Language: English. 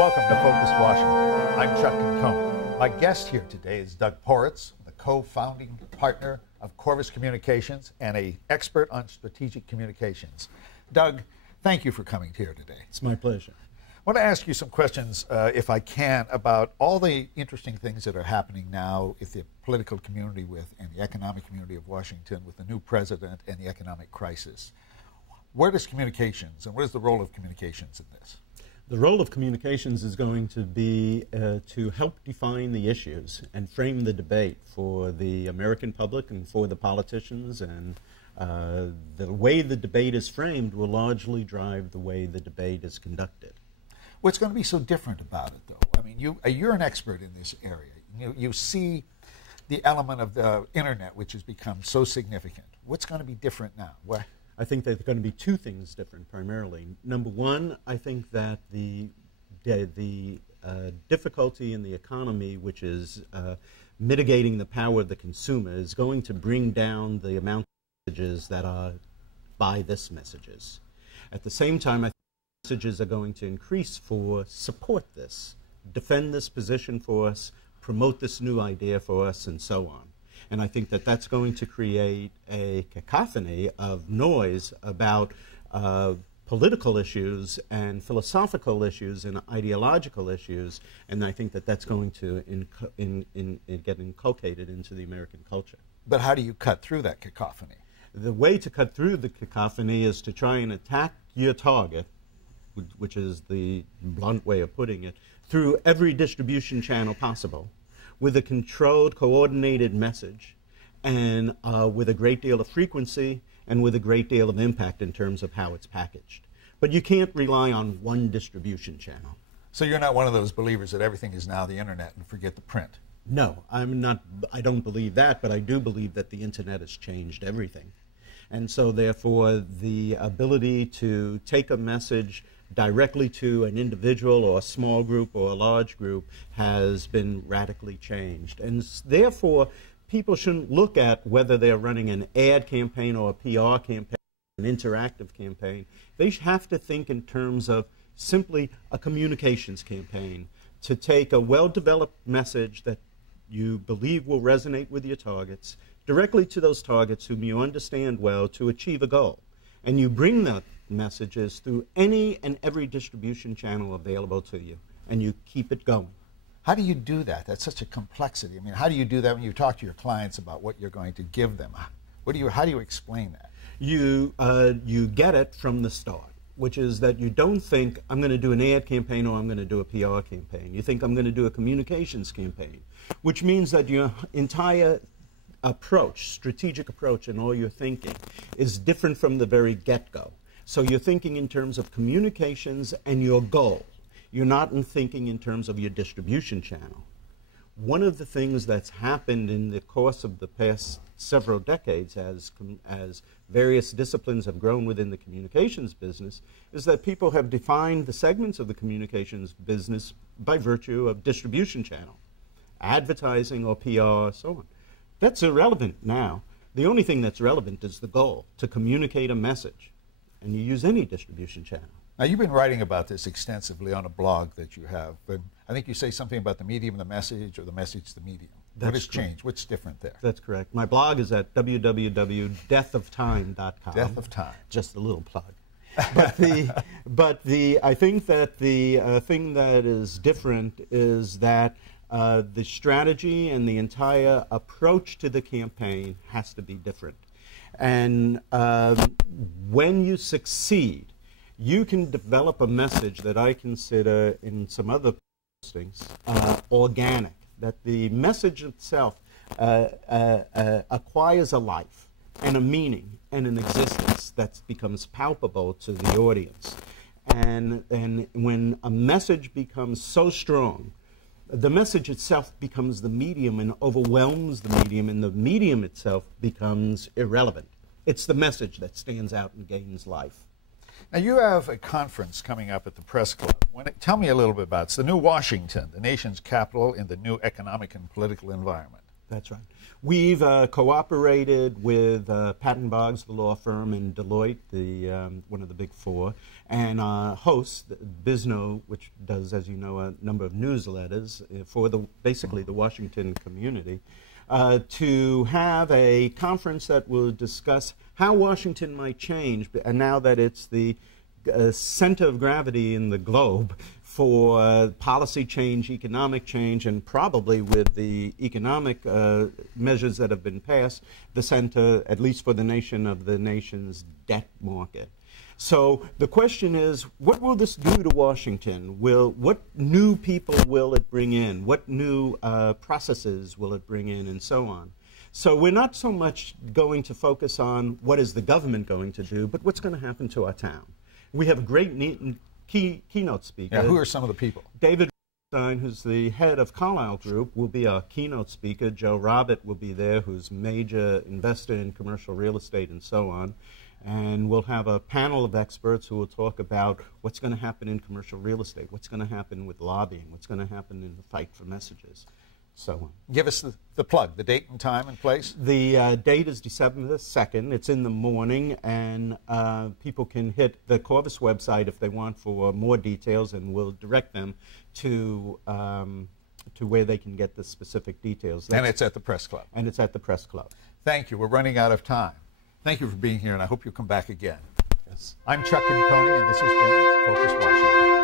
Welcome to Focus Washington. I'm Chuck Conconi. My guest here today is Doug Poretz, the co-founding partner of Qorvis Communications and an expert on strategic communications. Doug, thank you for coming here today. It's my pleasure. I want to ask you some questions, if I can, about all the interesting things that are happening now with the political community and the economic community of Washington with the new president and the economic crisis. Where does communications, and what is the role of communications in this? The role of communications is going to be to help define the issues and frame the debate for the American public and for the politicians, and the way the debate is framed will largely drive the way the debate is conducted. What's going to be so different about it, though? I mean, you're an expert in this area. You see the element of the internet, which has become so significant. What's going to be different now? What? I think there's going to be two things different primarily. Number one, I think that the difficulty in the economy, which is mitigating the power of the consumer, is going to bring down the amount of messages that are buy this messages. At the same time, I think messages are going to increase for support this, defend this position for us, promote this new idea for us, and so on. And I think that that's going to create a cacophony of noise about political issues and philosophical issues and ideological issues, and I think that that's going to get inculcated into the American culture. But how do you cut through that cacophony? The way to cut through the cacophony is to try and attack your target, which is the blunt way of putting it, through every distribution channel possible, with a controlled, coordinated message, and with a great deal of frequency and with a great deal of impact in terms of how it's packaged. But you can't rely on one distribution channel. So you're not one of those believers that everything is now the internet and forget the print? No, I'm not. I don't believe that, but I do believe that the internet has changed everything. And so therefore the ability to take a message directly to an individual or a small group or a large group has been radically changed. And therefore, people shouldn't look at whether they're running an ad campaign or a PR campaign, an interactive campaign. They have to think in terms of simply a communications campaign to take a well-developed message that you believe will resonate with your targets, directly to those targets whom you understand well, to achieve a goal. And you bring that messages through any and every distribution channel available to you, and you keep it going. How do you do that? That's such a complexity. I mean, how do you do that when you talk to your clients about what you're going to give them? How do you explain that? You get it from the start, which is that you don't think, I'm going to do an ad campaign or I'm going to do a PR campaign. You think, I'm going to do a communications campaign, which means that your entire approach, strategic approach, and all your thinking is different from the very get-go. So you're thinking in terms of communications and your goal. You're not thinking in terms of your distribution channel. One of the things that's happened in the course of the past several decades as various disciplines have grown within the communications business is that people have defined the segments of the communications business by virtue of distribution channel, advertising or PR, so on. That's irrelevant now. The only thing that's relevant is the goal, to communicate a message. And you use any distribution channel. Now, you've been writing about this extensively on a blog that you have, but I think you say something about the medium, the message, or the message, the medium. What has changed? What's different there? That's correct. My blog is at www.deathoftime.com. Death of Time. Just a little plug. But I think that the thing that is different is that the strategy and the entire approach to the campaign has to be different. And when you succeed, you can develop a message that I consider in some other postings organic, that the message itself acquires a life and a meaning and an existence that becomes palpable to the audience. And when a message becomes so strong, the message itself becomes the medium and overwhelms the medium, and the medium itself becomes irrelevant. It's the message that stands out and gains life. Now, you have a conference coming up at the Press Club. Tell me a little bit about it. It's the new Washington, the nation's capital in the new economic and political environment. That's right. We've cooperated with Patton Boggs, the law firm, and Deloitte, one of the big four, and our host, Bisno, which does, as you know, a number of newsletters for basically the Washington community, to have a conference that will discuss how Washington might change, and now that it's the center of gravity in the globe for policy change, economic change, and probably with the economic measures that have been passed, the center, at least for the nation, of the nation's debt market. So the question is, what will this do to Washington? What new people will it bring in? What new processes will it bring in, and so on? So we're not so much going to focus on what is the government going to do, but what's going to happen to our town. We have a great keynote speaker. Yeah, who are some of the people? David, who's the head of Carlyle Group, will be our keynote speaker. Joe Robert will be there, who's major investor in commercial real estate and so on. And we'll have a panel of experts who will talk about what's going to happen in commercial real estate, what's going to happen with lobbying, what's going to happen in the fight for messages, so on. Give us the plug, the date and time and place. The date is December 2nd. It's in the morning, and people can hit the Qorvis website if they want for more details, and we'll direct them to where they can get the specific details. And it's at the Press Club. And it's at the Press Club. Thank you. We're running out of time. Thank you for being here, and I hope you'll come back again. Yes. I'm Chuck Conconi, and this has been Focus Washington.